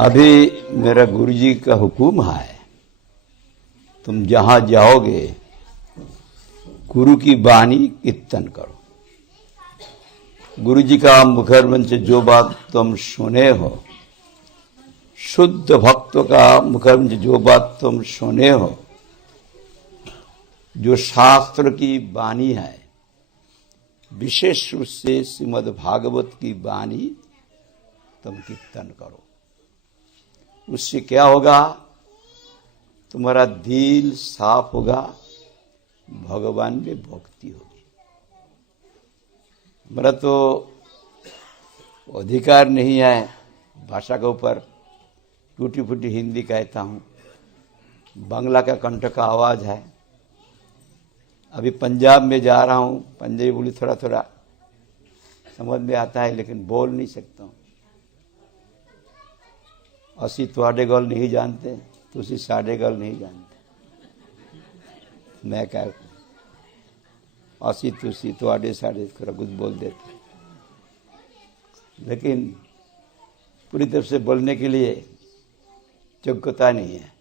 अभी मेरा गुरुजी का हुक्म है, तुम जहां जाओगे गुरु की वाणी कीर्तन करो। गुरुजी का मुखरमंच से जो बात तुम सुने हो, शुद्ध भक्तों का मुखरमंच जो बात तुम सुने हो, जो शास्त्र की वाणी है, विशेष रूप से श्रीमद् भागवत की वाणी तुम कीर्तन करो। उससे क्या होगा? तुम्हारा दिल साफ होगा, भगवान में भक्ति होगी। मेरा तो अधिकार नहीं है भाषा के ऊपर, टूटी फूटी हिंदी कहता हूँ, बांग्ला का कंठ का आवाज है। अभी पंजाब में जा रहा हूँ, पंजाबी बोली थोड़ा थोड़ा समझ में आता है, लेकिन बोल नहीं सकता हूँ। असी तुहाडे गल नहीं जानते, तुसी साडे गल नहीं जानते। मैं क्या असी तुसी तुहाडे साडे थोड़ा कुछ बोल देते, लेकिन पूरी तरफ से बोलने के लिए योग्यता नहीं है।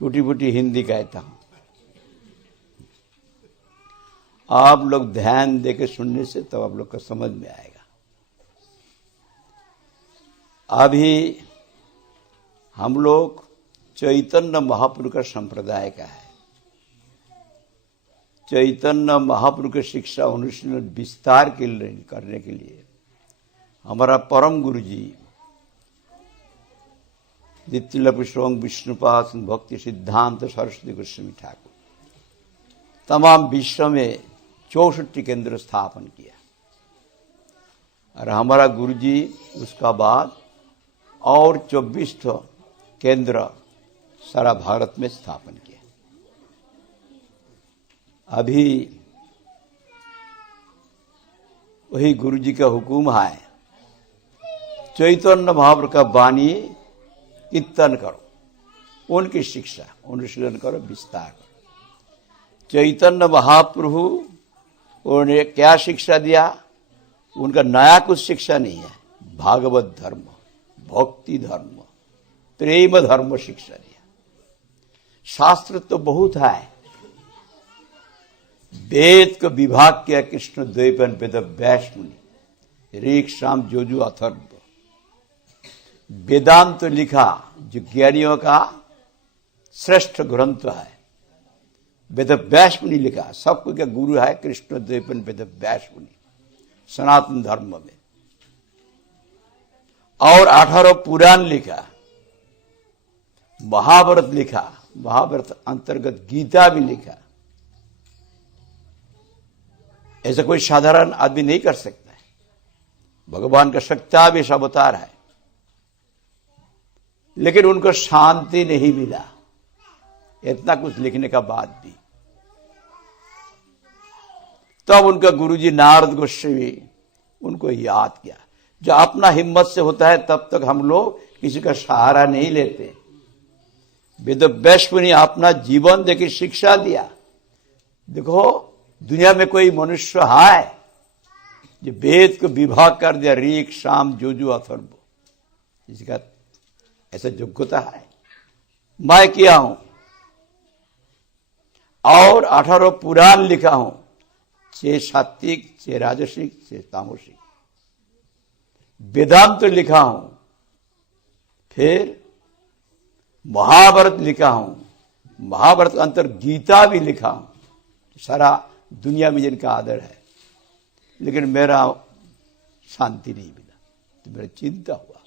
टूटी फूटी हिंदी कहता हूं। आप लोग ध्यान देके सुनने से तब आप लोग को समझ में आएगा। अभी हम लोग चैतन्य महाप्रभु का संप्रदाय का है। चैतन्य महाप्रभु की शिक्षा अनुशीलन विस्तार करने के लिए हमारा परम गुरु जी द्वितीय पुष्पंग विष्णुपाद भक्ति सिद्धांत सरस्वती गोस्वामी ठाकुर तमाम विश्व में 64 केंद्र स्थापन किया, और हमारा गुरु जी उसका बाद और 24 केंद्र सारा भारत में स्थापन किया। अभी वही गुरु जी का हुक्म है, चैतन्य महाप्रभु का वाणी कीर्तन करो, उनकी शिक्षा अनुशीलन करो, विस्तार करो। चैतन्य महाप्रभु उन्होंने क्या शिक्षा दिया? उनका नया कुछ शिक्षा नहीं है। भागवत धर्म, भक्ति धर्म, प्रेम धर्म शिक्षा दिया। शास्त्र तो बहुत है। वेद को विभाग किया कृष्ण द्वैपायन वेद व्यास मुनि, ऋक् साम यजुः अथर्व। वेदांत तो लिखा जो ज्ञानियों का श्रेष्ठ ग्रंथ है, वेद व्यास मुनि लिखा। सबको क्या गुरु है? कृष्ण द्वैपायन वेद व्यास मुनि सनातन धर्म में। और 18 पुराण लिखा, महाभारत लिखा, महाभारत अंतर्गत गीता भी लिखा। ऐसा कोई साधारण आदमी नहीं कर सकता है। भगवान का शक्तावेश अवतार है, लेकिन उनको शांति नहीं मिला इतना कुछ लिखने का बाद भी। तब उनका गुरुजी नारद गोस्वामी उनको याद किया। जो अपना हिम्मत से होता है तब तक हम लोग किसी का सहारा नहीं लेते। वेद व्यास मुनि अपना जीवन देके शिक्षा दिया। देखो दुनिया में कोई मनुष्य है जो वेद को विभाग कर दिया, ऋक् साम यजुः अथर्व, इसका ऐसा योग्यता है? मैं किया हूं, और 18 पुराण लिखा हूं, 6 सात्विक, 6 राजसिक, 6 तामसिक। वेदांत लिखा हूं, फिर महाभारत लिखा हूं, महाभारत अंतर गीता भी लिखा हूं। सारा दुनिया में जिनका आदर है, लेकिन मेरा शांति नहीं मिला। तो मेरा चिंता हुआ,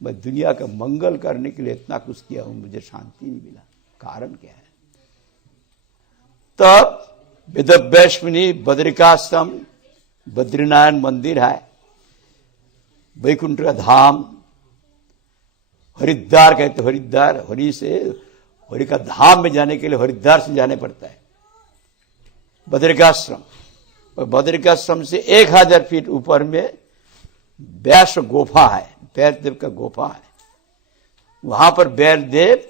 मैं दुनिया का मंगल करने के लिए इतना कुछ किया हूं, मुझे शांति नहीं मिला। कारण क्या है? तब वेद व्यास मुनि बद्रिकाश्रम, बद्रीनारायण मंदिर है, वैकुंठ का धाम, हरिद्वार कहते, हरिद्वार, हरि से हरि का धाम में जाने के लिए हरिद्वार से जाने पड़ता है। बद्रिकाश्रम, और बद्रिकाश्रम से 1000 फीट ऊपर में व्यास गुफा है, वैष्णदेव का गुफा है। वहां पर वैष्णदेव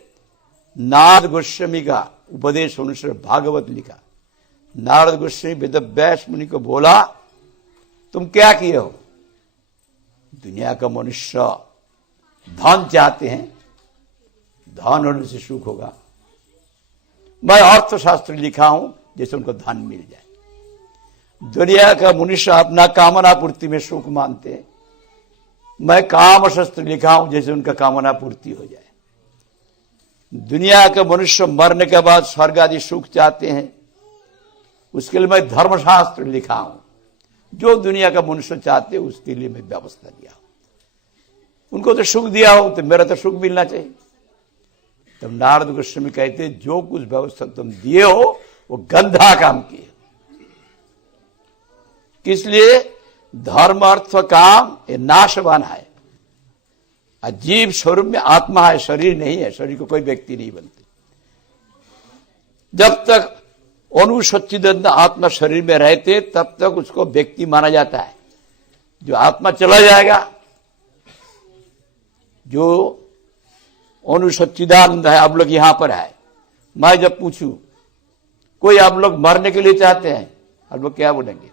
नारद गोस्वामी का उपदेश अनुसार भागवत लिखा। नारद गोस्वामी वेद व्यास मुनि को बोला, तुम क्या किए हो? दुनिया का मनुष्य धन चाहते हैं, धन होने से सुख होगा। मैं अर्थशास्त्र लिखा हूं जैसे उनको धन मिल जाए। दुनिया का मनुष्य अपना कामना पूर्ति में सुख मानते हैं, मैं काम शास्त्र लिखा हूं जैसे उनका कामना पूर्ति हो जाए। दुनिया के मनुष्य मरने के बाद स्वर्ग आदि सुख चाहते हैं, उसके लिए मैं धर्मशास्त्र लिखा हूं, जो दुनिया का मनुष्य चाहते हैं उसके लिए मैं व्यवस्था दिया हूं। उनको तो सुख दिया हो तो मेरा तो सुख मिलना चाहिए। तब नारद गोस्वामी कहते जो कुछ व्यवस्था तुम दिए हो वो गंदा काम किए। किस लिए? धर्म अर्थ काम ये नाशवान है। अजीब स्वरूप में आत्मा है, शरीर नहीं है। शरीर को कोई व्यक्ति नहीं बनते। जब तक अनुसच्चिदानंद आत्मा शरीर में रहते तब तक उसको व्यक्ति माना जाता है। जो आत्मा चला जाएगा, जो अनुसच्चिदानंद है, आप लोग यहां पर है, मैं जब पूछूं कोई आप लोग मरने के लिए चाहते हैं, आप लोग क्या बोलेंगे?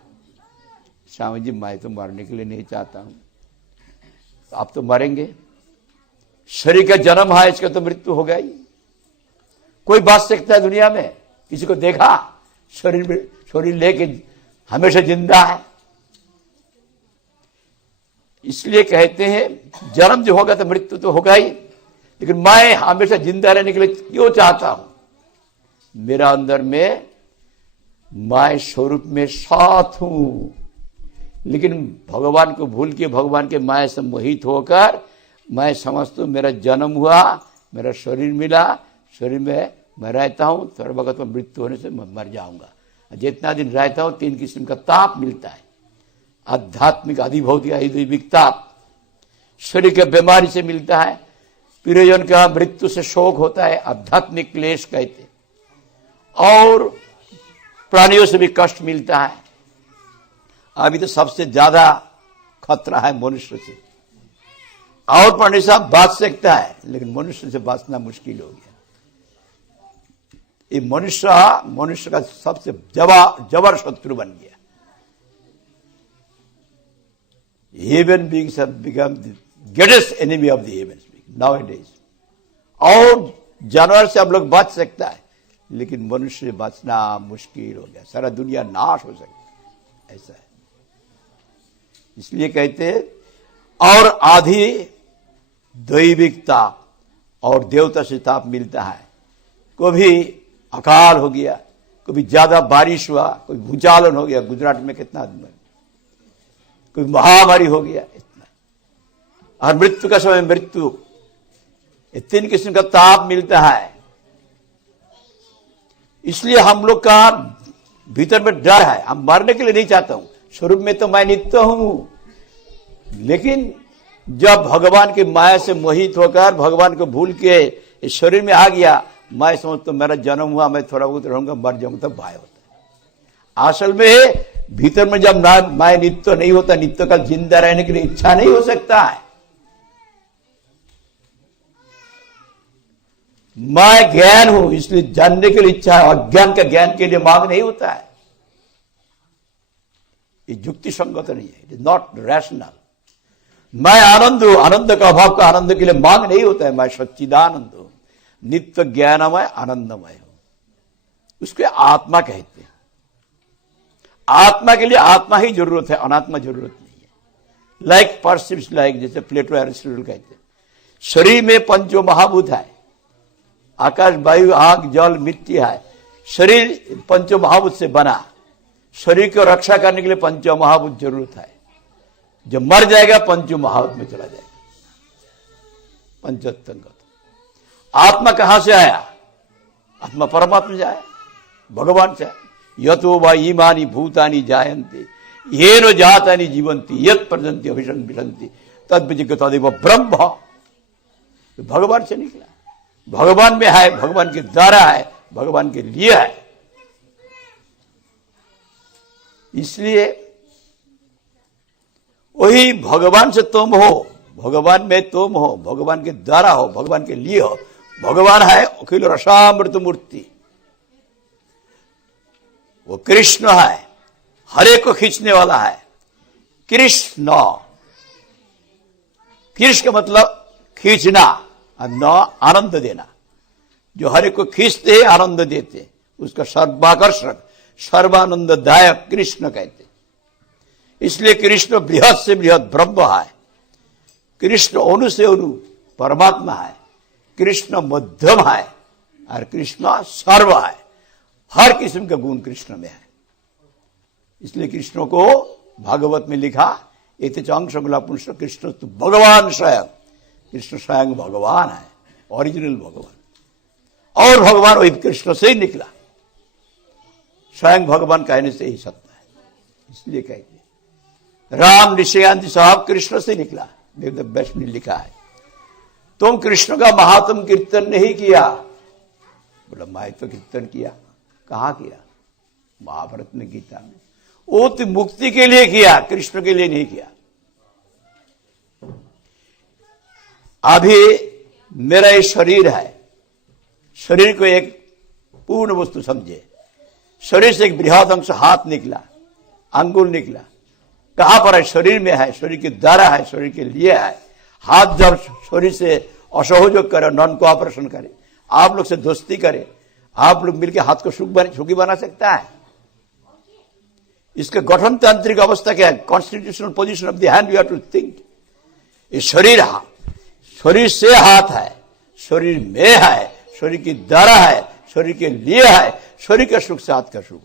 स्वामी जी मैं तो मरने के लिए नहीं चाहता हूं। तो आप तो मरेंगे, शरीर का जन्म है, इसका तो मृत्यु हो गई। कोई बात सकता है दुनिया में? किसी को देखा शरीर लेके हमेशा जिंदा है? इसलिए कहते हैं जन्म जो होगा तो मृत्यु तो होगा ही, लेकिन मैं हमेशा जिंदा रहने के लिए क्यों चाहता हूं? मेरा अंदर में मैं स्वरूप में साथ हूं, लेकिन भगवान को भूल के भगवान के माया से मोहित होकर मैं समझता हूं मेरा जन्म हुआ, मेरा शरीर मिला, शरीर में मैं रहता हूं, थोड़ा वक्त में मृत्यु होने से मैं मर जाऊंगा। जितना दिन रहता हूं 3 किस्म का ताप मिलता है, आध्यात्मिक, अधिभौतिक, आधिदैविक ताप। शरीर के बीमारी से मिलता है, प्रियजन का मृत्यु से शोक होता है, आध्यात्मिक क्लेश कहते, और प्राणियों से भी कष्ट मिलता है। अभी तो सबसे ज्यादा खतरा है मनुष्य से। और प्राणी से बच सकता है, लेकिन मनुष्य से बचना मुश्किल हो गया। ये मनुष्य का सबसे जबर शत्रु बन गया। Human beings have become the greatest enemy of the human beings nowadays. और जानवर से आप लोग बच सकता है, लेकिन मनुष्य से बचना मुश्किल हो गया। सारा दुनिया नाश हो सकता है, ऐसा है। इसलिए कहते हैं, और आधी दैविक ताप और देवता से ताप मिलता है। कभी अकाल हो गया, कभी ज्यादा बारिश हुआ, कोई भूचालन हो गया, गुजरात में कितना आदमी, कोई महामारी हो गया, इतना। और मृत्यु का समय मृत्यु, 3 किस्म का ताप मिलता है। इसलिए हम लोग का भीतर में डर है। हम मरने के लिए नहीं चाहता हूं, स्वरूप में तो मैं नित्य हूं, लेकिन जब भगवान की माया से मोहित होकर भगवान को भूल के इस शरीर में आ गया, मैं समझता हूं मेरा जन्म हुआ, मैं थोड़ा बहुत रहूंगा, मर जाऊंगा, तब भाई होता है। असल में भीतर में जब मैं नित्य नहीं होता, नित्य का जिंदा रहने के लिए इच्छा नहीं हो सकता है। मैं ज्ञान हूं, इसलिए जानने के लिए इच्छा है। अज्ञान का ज्ञान के लिए मांग नहीं होता है। ये युक्ति संगत नहीं है, इट इज नॉट रैशनल। मैं आनंद हूं, आनंद का अभाव का आनंद के लिए मांग नहीं होता है। मैं सच्चिदानंद हूं, नित्य ज्ञानमय, आनंदमय हूं। उसके आत्मा कहते हैं। आत्मा के लिए आत्मा ही जरूरत है, अनात्मा जरूरत नहीं है। लाइक परसिप्स, लाइक जैसे प्लेटो एरिस्टोटल कहते हैं, शरीर में पंचो महाभूत है, आकाश, वायु, आग, जल, मिट्टी है। शरीर पंचो महाभूत से बना। शरीर को रक्षा करने के लिए पंचो महाभूत जरूरत है। जब मर जाएगा पंचो महाभूत में चला जाएगा, पंचतंगत। आत्मा कहां से आया? आत्मा परमात्मा से आया, भगवान से आया। यतो वा इमानि भूतानि जायन्ते येनो जातानि जीवन्ति यत् प्रजन्ति अभिसंविशन्ति तद्विजिज्ञतदेव ब्रह्म। भगवान से निकला, भगवान में है, भगवान के द्वारा है, भगवान के लिए है। इसलिए वही भगवान से तुम हो, भगवान में तुम हो, भगवान के द्वारा हो, भगवान के लिए हो। भगवान है अखिल रसामृत मूर्ति, वो कृष्ण है, हरे को खींचने वाला है। कृष्ण, कृष्ण का मतलब खींचना और न आनंद देना। जो हर एक को खींचते हैं, आनंद देते हैं, उसका सर्वाकर्षक सर्वानंददायक कृष्ण कहते। इसलिए कृष्ण बृहद से बृहद ब्रह्म है, कृष्ण अणु से अणु परमात्मा है, कृष्ण मध्यम है और कृष्ण सर्व है। हर किस्म का गुण कृष्ण में है। इसलिए कृष्ण को भागवत में लिखा, एतचांशंगला पुरुष कृष्ण तो भगवान स्वयं। कृष्ण स्वयं भगवान है, ओरिजिनल भगवान। और भगवान वही कृष्ण से ही निकला। स्वयं भगवान कहने से ही सत्य है। इसलिए कहते राम निश्चयान्ति साहब कृष्ण से निकला। वेद व्यास ने लिखा है, तुम कृष्ण का महात्म कीर्तन नहीं किया। बोला मैं तो कीर्तन किया। कहा किया? महाभारत में, गीता में। वो तो मुक्ति के लिए किया, कृष्ण के लिए नहीं किया। अभी मेरा ये शरीर है, शरीर को एक पूर्ण वस्तु समझे। शरीर से एक बृहद अंश हाथ निकला, अंगुल निकला। कहां पर है? शरीर में है, शरीर के द्वारा है, शरीर के लिए है। हाथ जब शरीर से असहयोग करे, नॉन कोऑपरेशन करे, आप लोग से दोस्ती करे, आप लोग मिलकर हाथ को सुखी बना सकता है? इसका गठन तांत्रिक अवस्था क्या है? Constitutional position of the hand you have to think. ये शरीर से हाथ है, शरीर में है, शरीर की द्वारा है, शरीर के लिए है। शरीर का सुख से हाथ का सुख,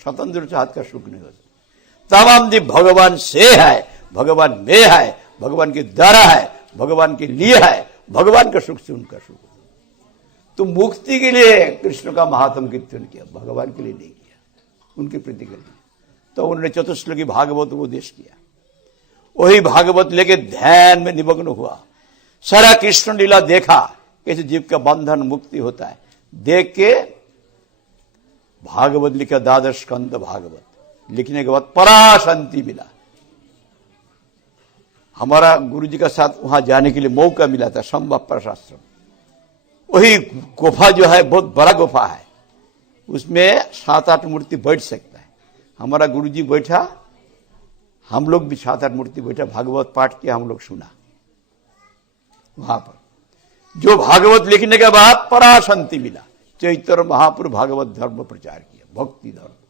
स्वतंत्र से हाथ का सुख नहीं हो सकता। तमाम दिन भगवान से है, भगवान में है, भगवान के द्वारा है, भगवान के लिए है, भगवान का सुख से उनका सुख। तो मुक्ति के लिए कृष्ण का महात्म कीर्तन किया, भगवान के लिए नहीं किया, उनके प्रति के लिए। तो उन्होंने चतुश्लोकी भागवत को उपदेश किया। वही भागवत लेके ध्यान में निमग्न हुआ। सारा कृष्ण लीला देखा, कैसे जीव का बंधन मुक्ति होता है। देख के भागवत लिखा, द्वादश स्कंद भागवत लिखने के बाद पराशांति मिला। हमारा गुरु जी का साथ वहां जाने के लिए मौका मिला था, संभव शास्त्र। वही गुफा जो है बहुत बड़ा गुफा है, उसमें 7-8 मूर्ति बैठ सकता है। हमारा गुरु जी बैठा, हम लोग भी 7-8 मूर्ति बैठा, भागवत पाठ किया, हम लोग सुना। वहां पर जो भागवत लिखने के बाद पराशांति मिला। चैतन्य महाप्रभु भागवत धर्म प्रचार किया, भक्ति धर्म।